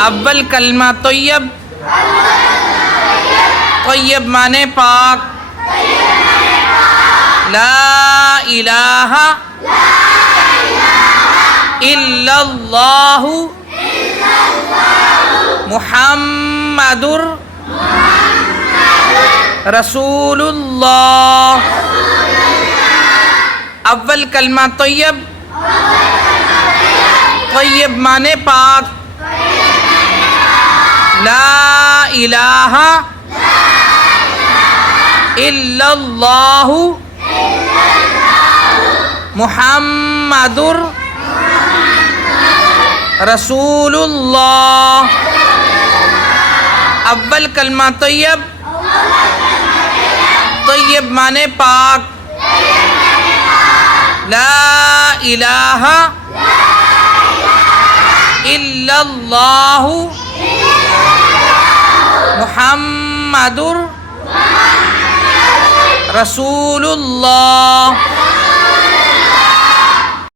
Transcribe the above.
अव्वल कलमा तैयब, तैयब माने पाक। ला इलाहा इल्लल्लाहु मुहम्मदुर रसूलुल्लाह। अव्वल कलमा तैयब, तैयब माने पाक। ला इलाहा इल्लल्लाहु मुहम्मदुर रसूलुल्लाह। अव्वल कलमा तैयब, तैयब माने पाक। ला इलाहा इल्लल्लाहु मुहम्मदुर रसूलुल्लाह।